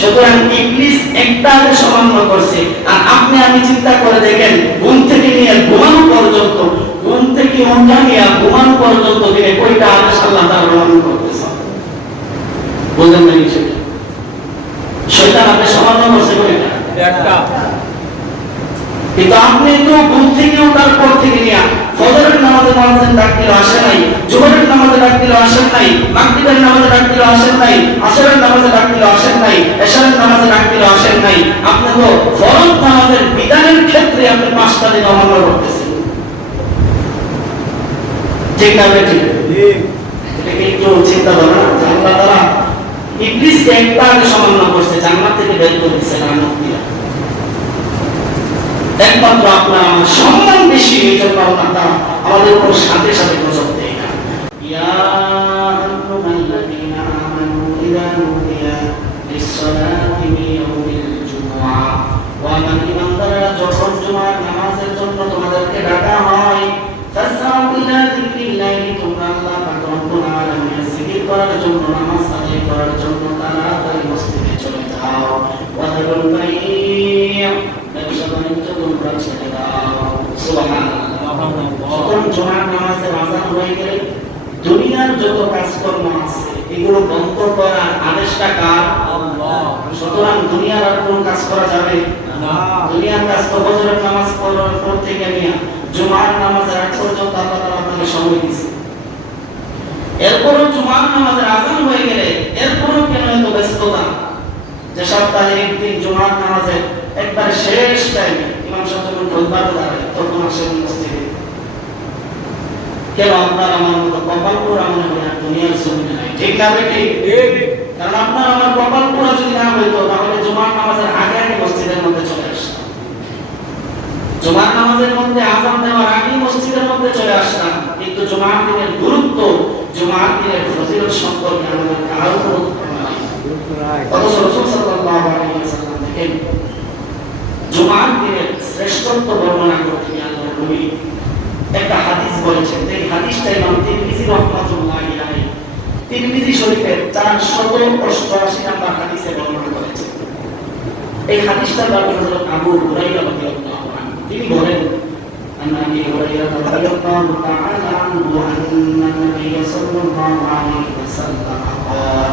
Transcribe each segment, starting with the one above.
সুতরাং ইবলিস একটা আদেশ করছে। আর আপনি আমি চিন্তা করে দেখেন ঘুম থেকে নিয়ে ঘুমানো পর্যন্ত ঘুম থেকে উঠা নিয়ে ঘুমানো পর্যন্ত দিনে কয়টা আদেশ আল্লাহ তাআলা অমান্য করতেছে? বুঝলেন না বিষয়টা শয়তান আদেশ অমান্য করছে কয়টা? একটা। কিন্তু আপনি তো ঘুম থেকে ওঠার পর থেকে নিয়ে ফজরের নামাজে আসে নাই নামাজে নাই, মাগরিবের নামাজে নাই, আসরের নামাজে নাই নামাজে নাই। আপনি তো ফরজ নামাজের বিধানের ক্ষেত্রে আপনি পাঁচটা দিন অমান্য করতেছেন। ঠিক না বেঠিক? একটু চিন্তা করো ইবলিসকে একটা আগে জান্নাত থেকে বের করে একমাত্র আপনার সম্মান বেশি, এই জন্য তাআলা আমাদের কোনো সাথে সাথে গজব দেয় না। ইয়া আইয়ুহাল্লাযীনা আমানু ইযা নুদিয়া লিস-সালাতি মিন ইয়াউমিল জুমআ। ওয়া মান ইমানদাররা যখন জুমার নামাজের জন্য তোমাদেরকে ডাকা হয় ফাসআউ ইলা যিকরিল্লাহি, তোমরা আল্লাহ পাক রব্বুল আলামিনের জিকির করার জন্য কাজকর্ম আছে। এগুলো বন্ধ করার আদেশটা কার? সুতরাং দুনিয়ার আর কোনো কাজ করা যাবে দুনিয়ার কাজ তো নামাজ পড়ার পর থেকে নিয়ে। জুমার নামাজের আগ পর্যন্ত সময় এরপরও জুমার নামাজের আজান হয়ে গেলে এরপরও কেন এত ব্যস্ততা? যে সপ্তাহে একদিন জুমার নামাজের একবার শেষ টাইমে ইমাম সাহেব দাঁড়ায়, তখন কেন আপনার আমার মতো কপাল পোড়া মনে হয় দুনিয়ার জমিনে নাই? ঠিক না বেটি কারণ আপনার আমার কপাল পোড়া যদি না হইতো, তাহলে জুমার নামাজের আগে আগে মসজিদের মধ্যে চলে আসতাম। জুমার নামাজের মধ্যে আজান দেওয়ার আগে মসজিদের মধ্যে চলে আসতাম। কিন্তু জুমার দিনের গুরুত্ব, জুমার দিনের ফজিলত সম্পর্কে আমাদের কারও জুমার দিনের শ্রেষ্ঠত্ব বর্ণনা করতে গিয়ে আল্লাহর নবী। একটা হাদিস বলেছেন এই হাদিসটা ইমাম তিরমিজি রাহমাতুল্লাহি আলাইহি তিরমিজি শরীফের 488 নম্বর হাদিসে বর্ণনা করেছেন এই হাদিসটা বাবু হযরত আবু হুরায়রা রাদিয়াল্লাহু আনহু তিনি বলেন أن أبي هريرة رضي الله تعالى عنه أن النبي صلى الله عليه وسلم قال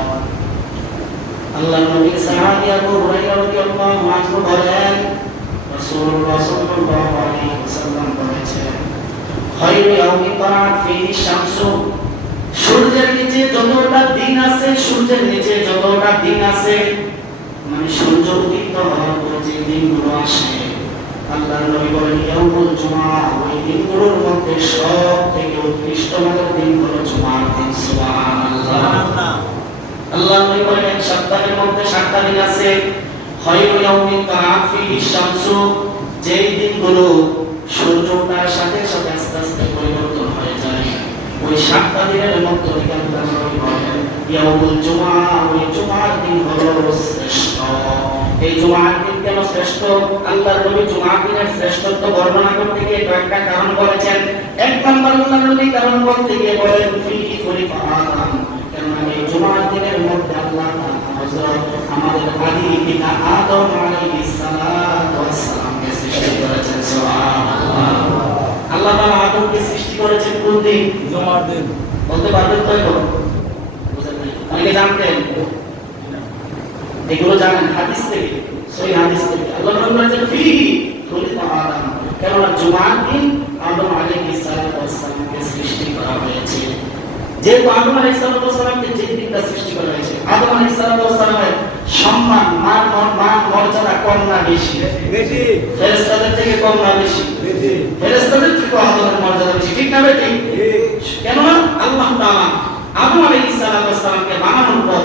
আল্লাহ নবী সাহাবী আবু হুরায়রা রাদিয়াল্লাহু আনহু বলেন রাসূলুল্লাহ সাল্লাল্লাহু আলাইহি ওয়াসাল্লাম বলেছেন খায়রু ইয়াউমি তাআত ফিহি শামসু সূর্যের নিচে যতটা দিন আছে, সূর্যের নিচে যতটা দিন আছে মানে সূর্য উদিত হওয়ার পর যে দিনগুলো আসে। আল্লাহর নবী বলেন, ইয়াউমুল জুমআ ওই দিনগুলোর মধ্যে সব থেকে উৎকৃষ্ট মানের দিন হলো জুমার দিন, সুবহানাল্লাহ। আল্লাহ নবী বলেন, এক সপ্তাহের মধ্যে সাতটা দিন আছে। খায়রু ইয়াউমিন তাআত শামসু, যেই দিনগুলো সূর্য ওঠার সাথে সাথে ওই সাতটা দিনের মধ্যে আল্লাহ বলেন ওই জুমার দিন শ্রেষ্ঠ। এই জুমার দিন কেন শ্রেষ্ঠ? আল্লাহর নবী জুমার দিনের শ্রেষ্ঠত্ব বর্ণনা করতে গিয়ে কয়েকটা কারণ বলেছেন। এক নম্বর আল্লাহর নবী কারণ বলতে গিয়ে বলেন কেননা এই জুমার দিনের মধ্যে আল্লাহ আমাদের আদি পিতা আদম আলাইহিস সালামকে সৃষ্টি করেছেন। সুবহানাল্লাহ। আল্লাহ তাআলা আদমকে দিন জমার দিন বলতে পারবেন তো এখন অনেকে জানতেন এগুলো জানেন, হাদিস থেকে, সহি হাদিস থেকে। আল্লাহ নবী বলেছেন খলিফা আদম কেননা জুমার দিন আদম আলাইহিস সালাতু সৃষ্টি করা হয়েছে। যেহেতু আদম আলাইহিস সালাতু ওয়াস সালামকে যে দিনটা সৃষ্টি করা হয়েছে, আদম আলাইহিস সালাতু সালামের সম্মান মান মান মর্যাদা কম না বেশি। বেশি। ফেরেশতাদের থেকে কম না বেশি। বেশি। ফেরেশতাদের থেকে আদমের মর্যাদা বেশি। ঠিক না বেটি কেননা আল্লাহ তাআলা আদম আলাইহিস সালামকে বানানোর পর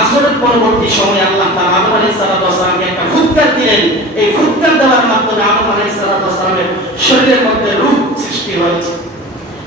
আসরের পরবর্তী সময়ে আল্লাহ তাআলা আদম আলাইহিস সালামকে একটা ফুৎকার দিলেন। এই ফুৎকার দেওয়ার মাধ্যমে আদম আলাইহিস সালামের শরীরের মধ্যে রূহ সৃষ্টি হয়েছে।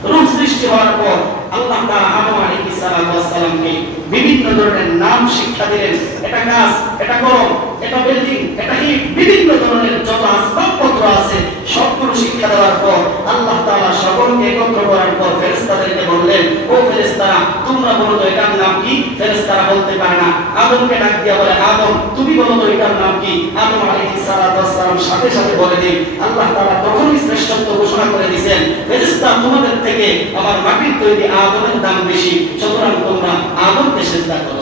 রূহ সৃষ্টি হওয়ার পর আল্লাহ তাআলা আদম আলাইহিস সালাম ওয়াস সালামকে বিভিন্ন ধরনের নাম শিক্ষা দিলেন। এটা গাছ, এটা গরম এটা বিল্ডিং, এটা বিভিন্ন ধরনের যত আসবাবপত্র আছে, সবগুলো শিক্ষা দেওয়ার পর আল্লাহ তাআলা সকলকে একত্র করার পর ফেরেশতাদেরকে বললেন ও ফেরেশতারা তোমরা বলো তো, এটার নাম কি? ফেরেশতারা বলতে পারে না। আদমকে ডাক দিয়া বলে, আদম, তুমি বলো তো, এটার নাম কি? আদম আলাইহিস সালাতু সাথে সাথে বলে দিন, আল্লাহ তাআলা তখনই শ্রেষ্ঠত্ব ঘোষণা করে দিয়েছেন, ফেরেশতা তোমাদের থেকে আমার মাটির তৈরি আদমের দাম বেশি, সুতরাং তোমরা আদমকে সেজদা করো।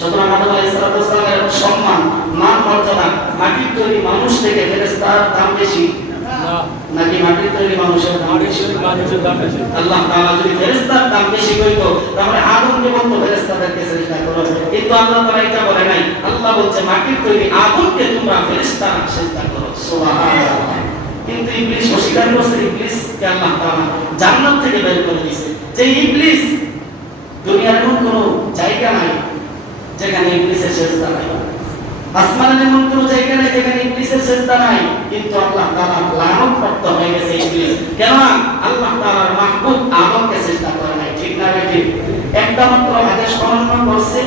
সুতরাং আদম আলাইহিস সম্মান, মান মর্যাদা, মাটির তৈরি মানুষ থেকে ফেরেশতার দাম বেশি। নাকি মাটির তৈরি মানুষের আল্লাহ তাআলা যদি ফেরেশতার দাম বেশি কইতো তাহলে আদমকে বলতো ফেরেশতাদেরকে সেজদা করো। কিন্তু আল্লাহ তাআলা এটা বলে নাই। আল্লাহ বলছে মাটির তৈরি আদমকে তোমরা ফেরেশতা সেজদা করো। সুবহানাল্লাহ। কিন্তু ইবলিস অস্বীকার করছে ইবলিসকে আল্লাহ তাআলা জান্নাত থেকে বের করে দিয়েছে। যে ইবলিস দুনিয়ার কোনো জায়গা নাই যেখানে ইবলিসের সেজদা নাই। আসমানের এমন কোনো জায়গা যেখানে নাই। কিন্তু আল্লাহ প্রাপ্ত হয়ে গেছে কেন আল্লাহ মাহবুব করে নাই, ঠিক না একটা মাত্র করছে,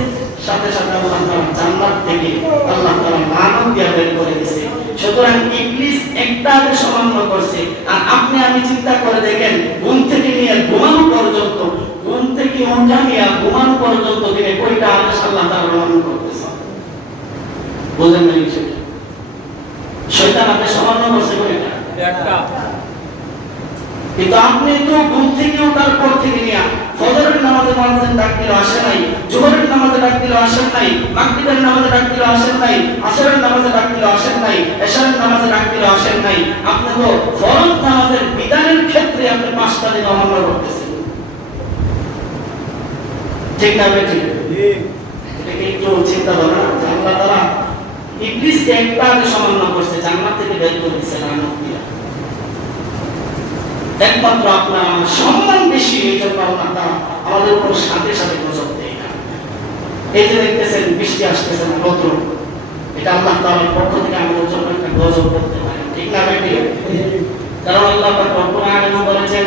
সাথে সাথে আল্লাহ জান্নাত থেকে আল্লাহ বের করে সুতরাং ইবলিস একটা আদেশ অমান্য করছে। আর আপনি আমি চিন্তা করে দেখেন, ঘুম থেকে নিয়ে ঘুমানো পর্যন্ত, ঘুম থেকে ওঠা নিয়ে ঘুমানো পর্যন্ত কয়টা আদেশ আল্লাহ করতেছে? বুঝেন না বিষয়টা। শয়তান আদেশ অমান্য করছে কয়টা কিন্তু আপনি তো ঘুম থেকে ওঠার পর থেকে নিয়ে ফজরের নামাজে মানুষের ডাক দিলে আসে নাই জোহরের নামাজে ডাক দিলে আসেন নাই মাগরিবের নামাজে ডাক দিলে আসেন নাই আসরের নামাজে ডাক দিলে আসেন নাই এশারের নামাজে ডাক দিলে আসেন নাই। আপনি তো ফরজ নামাজের বিধানের ক্ষেত্রে আপনি পাঁচটা দিন অমান্য করতেছেন। ঠিক না বেটি এটাকে একটু চিন্তা করো না যে আল্লাহ তাআলা করছে, জান্নাত থেকে বের করে একমাত্র আপনার সম্মান বেশি এই জন্য তাআলা আমাদের উপর সাথে সাথে গজব দেয় না। এই যে দেখতেছেন, বৃষ্টি আসতেছে না এটা আল্লাহ পক্ষ থেকে আমাদের জন্য একটা গজব করতে পারে ঠিক না বেটি কারণ আল্লাহ পাক রব্বুল বলেছেন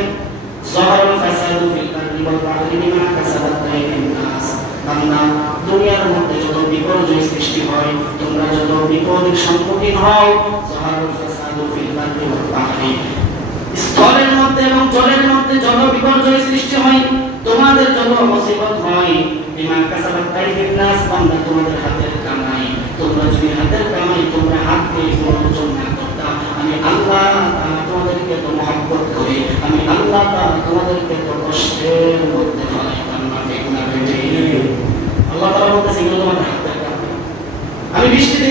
দুনিয়ার মধ্যে যত বিপর্যয় সৃষ্টি হয়, তোমরা যত বিপদের সম্মুখীন হও স্থলের মধ্যে এবং জলের মধ্যে যত বিপর্যয় সৃষ্টি হয়, তোমাদের যত মুসিবত হয়, বিমা কাসাবাত নাস, বান্দা তোমাদের হাতের কামাই। তোমরা যদি হাতের কামাই, তোমরা হাত দিয়ে কোনো না করতা। আমি আল্লাহ তোমাদেরকে তো মহব্বত করি। আমি আল্লাহ তোমাদেরকে তো কষ্টের মধ্যে ফেলাইতাম না ঠিক না বেটি আল্লাহ তাআলা বলতেছে এগুলো তোমাদের হাতের কামাই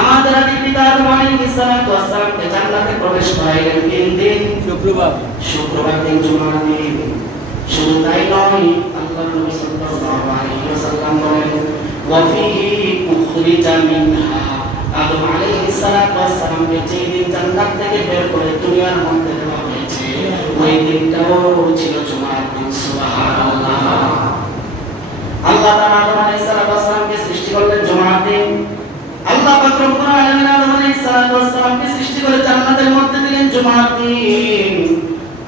আমাদের আদি পিতা আদম আলাইহিস সালাতু ওয়াস জান্নাতে প্রবেশ করাইলেন তিন দিন। শুক্রবার। শুক্রবার দিন জুমার দিন। শুধু তাই নয় আল্লাহ নবী সাল্লাল্লাহু আলাইহি ওয়াসাল্লাম বলেন ওয়াফিহি উখরিজা মিনহা। আদম আলাইহিস সালাতু ওয়াস সালামকে যেই দিন জান্নাত থেকে বের করে দুনিয়ার মধ্যে দেওয়া হয়েছে ওই দিনটাও ছিল জুমার দিন। সুবহানাল্লাহ। আল্লাহ তাআলা আদম আলাইহিস সালাতু ওয়াস সালামকে সৃষ্টি করলেন জুমার দিন আল্লাহ পাক রব্বুল আলামিন আদম আলাইহিস সালাতু ওয়াস সালামকে সৃষ্টি করে জান্নাতের মধ্যে দিলেন জুমার দিন।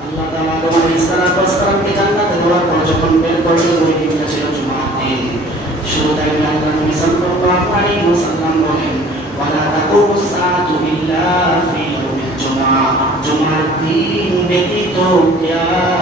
আল্লাহ তাআলা আদম আলাইহিস সালামকে জান্নাতে দেওয়ার পর যখন বের করলেন, ওই দিনটা ছিল জুমার দিন। শুরু তাই আল্লাহ নবী সাল্লাল্লাহু আলাইহি ওয়াসাল্লাম বলেন, ওয়ালা তাকুমুস সাআতু ইল্লা ফি ইয়াউমিল জুমআ জুমার দিন ব্যতীত কিয়ামত